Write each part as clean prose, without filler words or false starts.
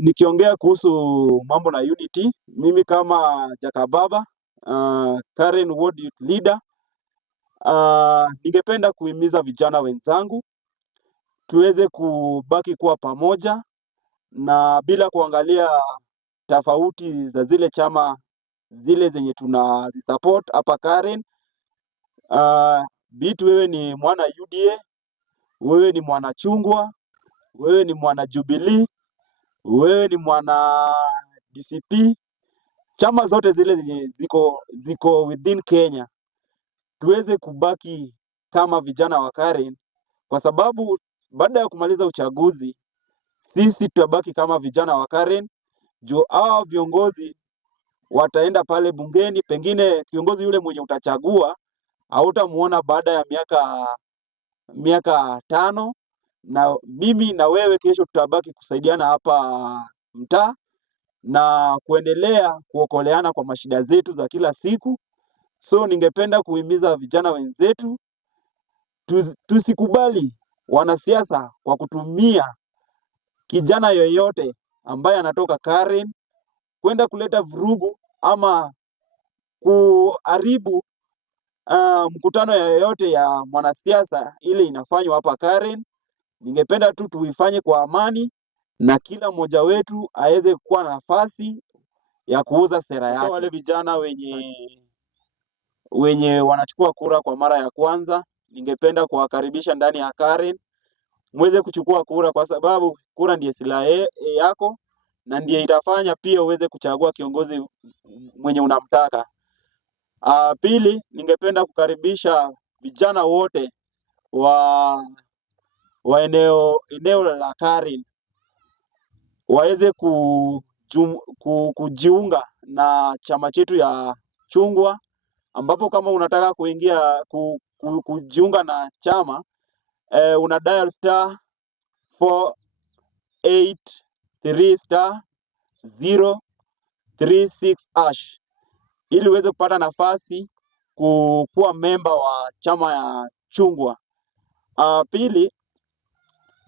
Nikiongea kuhusu mambo na unity, mimi kama Jakababa Karen Ward Youth Leader, ningependa kuhimiza vijana wenzangu tuweze kubaki kuwa pamoja na bila kuangalia tofauti za zile chama zile zenye tunazisupport hapa Karen. Bitu wewe ni mwana UDA, wewe ni mwana Chungwa, wewe ni mwana Jubilee, wewe ni mwana DCP, chama zote zile zenye ziko within Kenya, tuweze kubaki kama vijana wa Karen, kwa sababu baada ya kumaliza uchaguzi sisi tutabaki kama vijana wa Karen. Juu hao viongozi wataenda pale bungeni, pengine kiongozi yule mwenye utachagua hautamuona baada ya miaka 5, na mimi na wewe kesho tutabaki kusaidiana hapa mtaa na kuendelea kuokoleana kwa mashida zetu za kila siku. So ningependa kuhimiza vijana wenzetu tusikubali wanasiasa kwa kutumia kijana yoyote ambaye anatoka Karen kwenda kuleta vurugu ama kuharibu mkutano yoyote ya mwanasiasa ile inafanywa hapa Karen. Ningependa tu tuifanye kwa amani na kila mmoja wetu aweze kuwa na nafasi ya kuuza sera yake. So wale vijana wenye wanachukua kura kwa mara ya kwanza, ningependa kuwakaribisha ndani ya Karen, muweze kuchukua kura, kwa sababu kura ndiye silaha yako na ndiye itafanya pia uweze kuchagua kiongozi mwenye unamtaka. Pili, ningependa kukaribisha vijana wote wa eneo la Karen waweze kujiunga na chama chetu ya Chungwa, ambapo kama unataka kujiunga na chama una dial *483*036# ili uweze kupata nafasi kuwa memba wa chama ya Chungwa. Pili,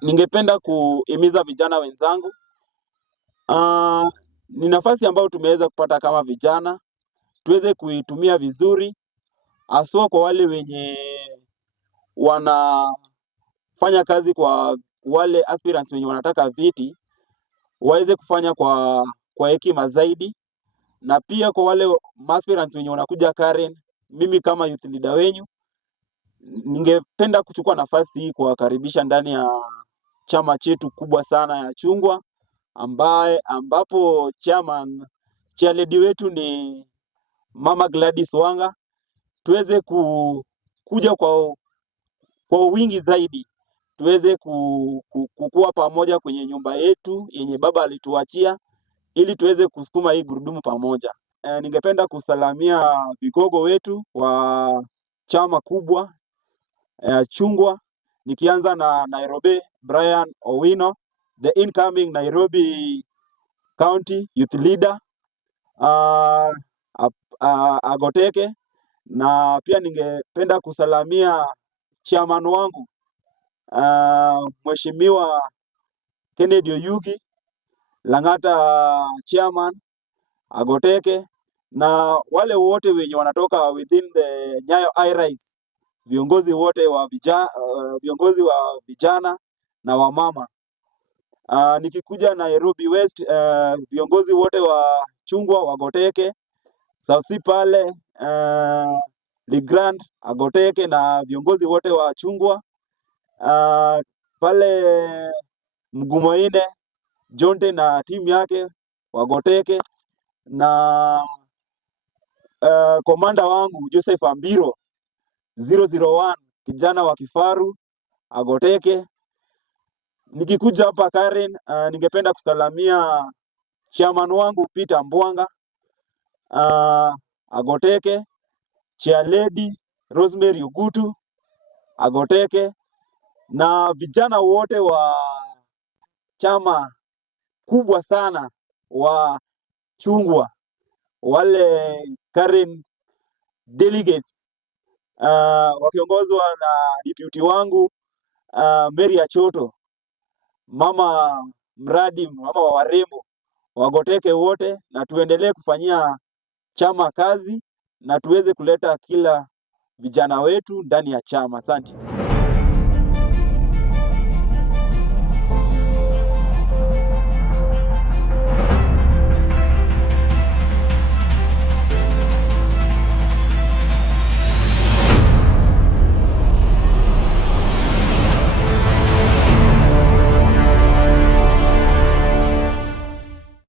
ningependa kuhimiza vijana wenzangu, ni nafasi ambayo tumeweza kupata kama vijana, tuweze kuitumia vizuri, haswa kwa wale wenye wanafanya kazi, kwa wale aspirants wenye wanataka viti waweze kufanya kwa hekima zaidi, na pia kwa wale aspirants wenye wanakuja Karen, mimi kama youth leader wenyu ningependa kuchukua nafasi hii kuwakaribisha ndani ya chama chetu kubwa sana ya Chungwa, ambapo chairlady wetu ni Mama Gladys Wanga. Tuweze kuja kwa wingi zaidi, tuweze kukua pamoja kwenye nyumba yetu yenye baba alituachia, ili tuweze kusukuma hii gurudumu pamoja. Ningependa kusalamia vigogo wetu wa chama kubwa Chungwa, nikianza na Nairobi Brian Owino, the incoming Nairobi County Youth Leader, Agoteke, na pia ningependa kusalamia chairman wangu Mheshimiwa Kennedy Oyugi, Lang'ata chairman, Agoteke, na wale wote wenye wanatoka within the Nyayo I-Rise, viongozi wote wa vijana na wamama. Nikikuja Nairobi West, viongozi wote wa Chungwa wagoteke, South Sea pale Legrand agoteke na viongozi wote wa Chungwa. Pale Mgumoine Jonte na timu yake wagoteke, na komanda wangu Joseph Ambiro 001 kijana wa Kifaru agoteke. Nikikuja hapa Karen, ningependa kusalamia chairman wangu Peter Mbwanga agoteke, chairlady Rosemary Ugutu agoteke, na vijana wote wa chama kubwa sana wa Chungwa, wale Karen delegates wakiongozwa na deputy wangu Mary Achoto, Mama mradi ama warembo wagoteke wote, na tuendelee kufanyia chama kazi na tuweze kuleta kila vijana wetu ndani ya chama. Asante.